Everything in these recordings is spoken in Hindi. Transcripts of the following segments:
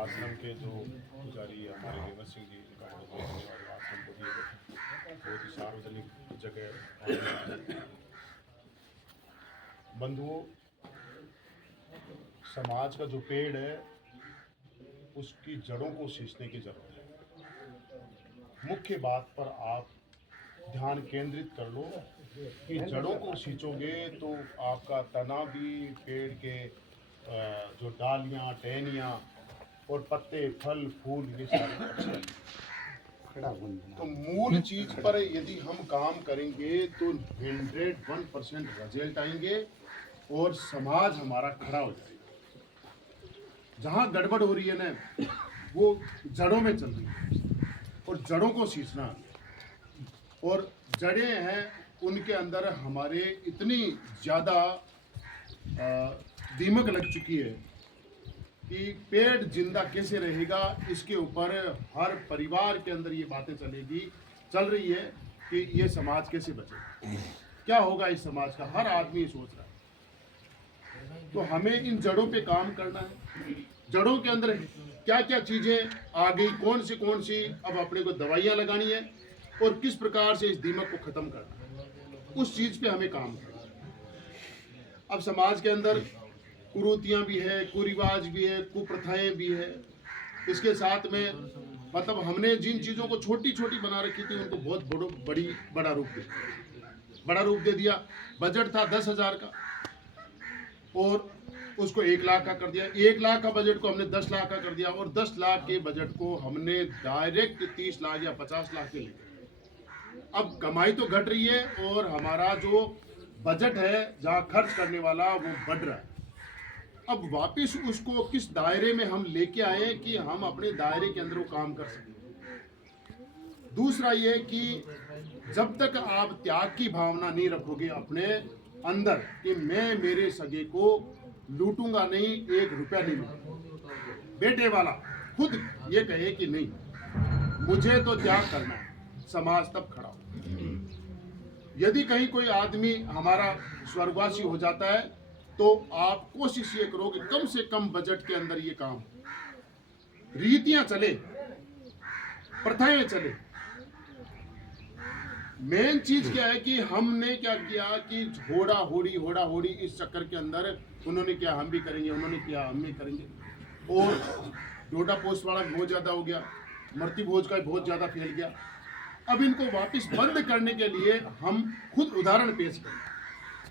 आश्रम के जो पुजारी हमारे विमल सिंह जी, इनका बहुत धन्यवाद आश्रम को दिए गए, बहुत ही सार्वजनिक जगह। बंधुओं, समाज का जो पेड़ है उसकी जड़ों को सींचने की जरूरत है। मुख्य बात पर आप ध्यान केंद्रित कर लो कि जड़ों को सींचोगे तो आपका तना भी पेड़ के जो डालियां, टहनियां और पत्ते, फल, फूल, ये सारे अच्छे। तो मूल चीज पर यदि हम काम करेंगे तो 101% रिजल्ट आएंगे और समाज हमारा खड़ा हो जाएगा। जहां गड़बड़ हो रही है ना, वो जड़ों में चल रही है और जड़ों को सींचना है। और जड़ें हैं उनके अंदर हमारे इतनी ज़्यादा दीमक लग चुकी है कि पेड़ जिंदा कैसे रहेगा, इसके ऊपर हर परिवार के अंदर ये बातें चल रही है कि ये समाज कैसे बचे, क्या होगा इस समाज का। हर आदमी सोच रहा है। तो हमें इन जड़ों पे काम करना है। जड़ों के अंदर क्या क्या चीज़ें आ गई, कौन सी अब अपने को दवाइयाँ लगानी है और किस प्रकार से इस दीमक को ख़त्म करना है, उस चीज़ पे हमें काम करना है। अब समाज के अंदर कुरीतियाँ भी है, कुरिवाज भी है, कुप्रथाएं भी है। इसके साथ में मतलब हमने जिन चीज़ों को छोटी छोटी बना रखी थी उनको बहुत बड़ा रूप दे दिया। बजट था 10,000 का और उसको 1 लाख का कर दिया। 1 लाख का बजट को हमने 10 लाख का कर दिया और 10 लाख के बजट को हमने डायरेक्ट 30 लाख या 50 लाख के ले गए। अब कमाई तो घट रही है और हमारा जो बजट है जहाँ खर्च करने वाला वो बढ़ रहा है। अब वापस उसको किस दायरे में हम लेके आए कि हम अपने दायरे के अंदर वो काम कर सकें। दूसरा ये कि जब तक आप त्याग की भावना नहीं रखोगे अपने अंदर कि मैं मेरे सगे को लूटूंगा नहीं, 1 रुपया नहीं लूटूंगा, बेटे वाला खुद ये कहे कि नहीं मुझे तो त्याग करना है, समाज तब खड़ा हो। यदि कहीं कोई आदमी हमारा स्वर्गवासी हो जाता है तो आप कोशिश ये करो कि कम से कम बजट के अंदर ये काम, रीतियां चले, प्रथाएं चले। मेन चीज क्या है कि हमने क्या किया कि होड़ा होड़ी इस चक्कर के अंदर उन्होंने किया हम भी करेंगे, उन्होंने किया हम भी करेंगे और डोडा पोस्ट वाला बहुत ज्यादा हो गया, मृत्यु भोज का बहुत ज्यादा फैल गया। अब इनको वापस बंद करने के लिए हम खुद उदाहरण पेश करें।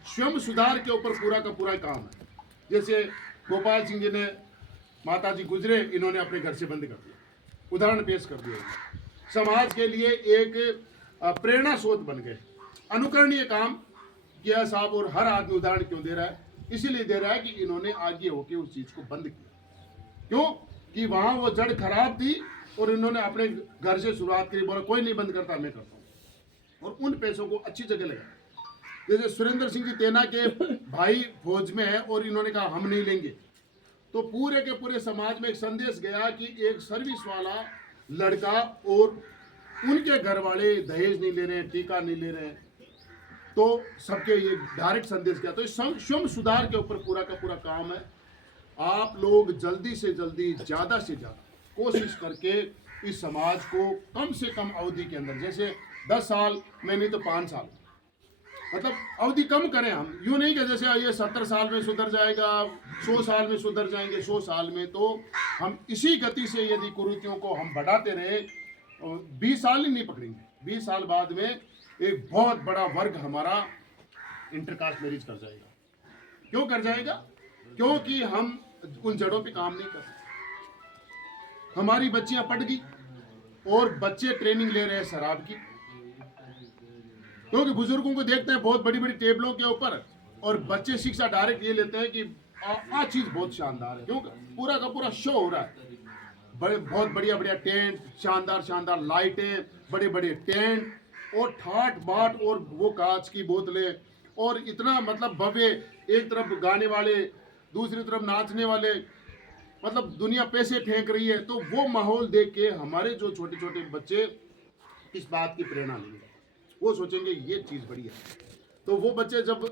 स्वयं सुधार के ऊपर पूरा का पूरा काम है। जैसे गोपाल सिंह जी ने, माता जी गुजरे, इन्होंने अपने घर से बंद कर दिया, उदाहरण पेश कर दिया। समाज के लिए एक प्रेरणा स्रोत बन गए, अनुकरणीय काम किया साहब। और हर आदमी उदाहरण क्यों दे रहा है? इसीलिए दे रहा है कि इन्होंने आगे होके उस चीज को बंद किया। क्यों कि वहां वो जड़ खराब थी और इन्होंने अपने घर से शुरुआत करी। बोला कोई नहीं बंद करता, मैं करता हूँ। और उन पैसों को अच्छी जगह लगाया। जैसे सुरेंद्र सिंह जी तेना के भाई फौज में है और इन्होंने कहा हम नहीं लेंगे, तो पूरे के पूरे समाज में एक संदेश गया कि एक सर्विस वाला लड़का और उनके घर वाले दहेज नहीं ले रहे हैं, टीका नहीं ले रहे हैं, तो सबके ये डायरेक्ट संदेश गया। तो स्वयं सुधार के ऊपर पूरा का पूरा काम है। आप लोग जल्दी से जल्दी, ज़्यादा से ज़्यादा कोशिश करके इस समाज को कम से कम अवधि के अंदर, जैसे 10 साल में नहीं तो 5 साल, मतलब अवधि कम करें। हम यूँ नहीं कि जैसे ये 70 साल में सुधर जाएगा, 100 साल में सुधर जाएंगे, 100 साल में। तो हम इसी गति से यदि कुरीतियों को हम बढ़ाते रहे, 20 साल ही नहीं पकड़ेंगे, 20 साल बाद में एक बहुत बड़ा वर्ग हमारा इंटरकास्ट मैरिज कर जाएगा। क्यों कर जाएगा? क्योंकि हम उन जड़ों पे काम नहीं कर रहे। हमारी बच्चियां पढ़ गई और बच्चे ट्रेनिंग ले रहे हैं शराब की, क्योंकि बुजुर्गों को देखते हैं बहुत बड़ी बड़ी टेबलों के ऊपर और बच्चे शिक्षा डायरेक्ट ये लेते हैं कि आ चीज बहुत शानदार है। क्योंकि पूरा का पूरा शो हो रहा है, बहुत बढ़िया बढ़िया टेंट, शानदार लाइटें, बड़े बड़े टेंट और ठाट बाट और वो कांच की बोतलें और इतना मतलब भव्य, एक तरफ गाने वाले, दूसरी तरफ नाचने वाले, मतलब दुनिया पैसे फेंक रही है। तो वो माहौल देख के हमारे जो छोटे छोटे बच्चे किस बात की प्रेरणा लेंगे, वो सोचेंगे ये चीज़ बढ़िया है। तो वो बच्चे जब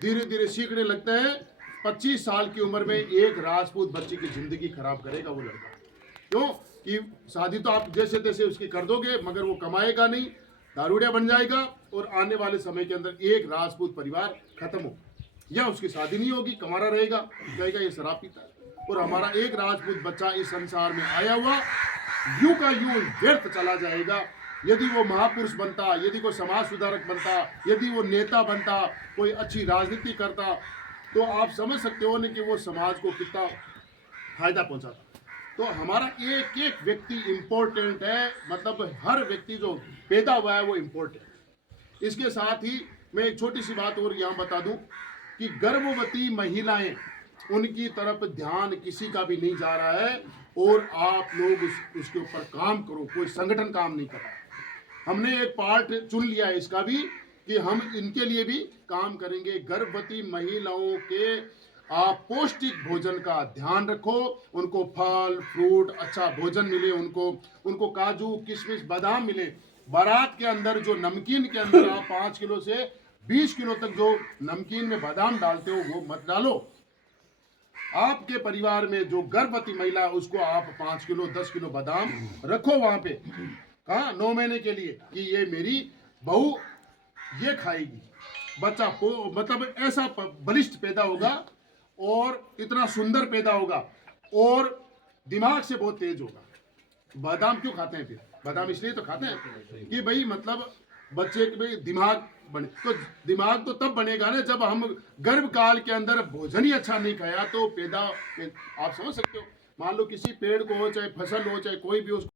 धीरे धीरे सीखने लगते हैं, 25 साल की उम्र में एक राजपूत बच्चे की जिंदगी खराब करेगा वो लड़का। क्यों कि शादी तो आप जैसे तैसे उसकी कर दोगे, मगर वो कमाएगा नहीं, दारूडिया बन जाएगा और आने वाले समय के अंदर एक राजपूत परिवार खत्म हो, या उसकी शादी नहीं होगी, कमारा रहेगा, कहेगा ये शराब पीता है, और हमारा एक राजपूत बच्चा इस संसार में आया हुआ यूं का यूं व्यर्थ चला जाएगा। यदि वो महापुरुष बनता, यदि कोई समाज सुधारक बनता, यदि वो नेता बनता, कोई अच्छी राजनीति करता, तो आप समझ सकते हो ना कि वो समाज को कितना फायदा पहुंचाता। तो हमारा एक एक व्यक्ति इम्पोर्टेंट है, मतलब हर व्यक्ति जो पैदा हुआ है वो इम्पोर्टेंट। इसके साथ ही मैं एक छोटी सी बात और यहाँ बता दूं कि गर्भवती महिलाएं, उनकी तरफ ध्यान किसी का भी नहीं जा रहा है, और आप लोग उसके ऊपर काम करो, कोई संगठन काम नहीं कर रहा है। हमने एक पार्ट चुन लिया है इसका भी कि हम इनके लिए भी काम करेंगे। गर्भवती महिलाओं के आप पौष्टिक भोजन का ध्यान रखो, उनको फल फ्रूट अच्छा भोजन मिले, उनको काजू किशमिश बादाम मिले। बारात के अंदर जो नमकीन के अंदर आप 5 किलो से 20 किलो तक जो नमकीन में बादाम डालते हो वो मत डालो। आपके परिवार में जो गर्भवती महिला है उसको आप 5 किलो 10 किलो बादाम रखो वहां पे, कहा 9 महीने के लिए, कि ये मेरी बहू ये खाएगी। बच्चा मतलब ऐसा बलिष्ठ पैदा होगा और इतना सुंदर पैदा होगा और दिमाग से बहुत तेज होगा। बादाम क्यों खाते हैं? फिर बादाम इसलिए तो खाते हैं कि भाई मतलब बच्चे के दिमाग बने। तो दिमाग तो तब बनेगा ना जब हम गर्भ काल के अंदर भोजन ही अच्छा नहीं खाया, तो पैदा आप समझ सकते हो। मान लो किसी पेड़ को हो, चाहे फसल हो, चाहे कोई भी, उसको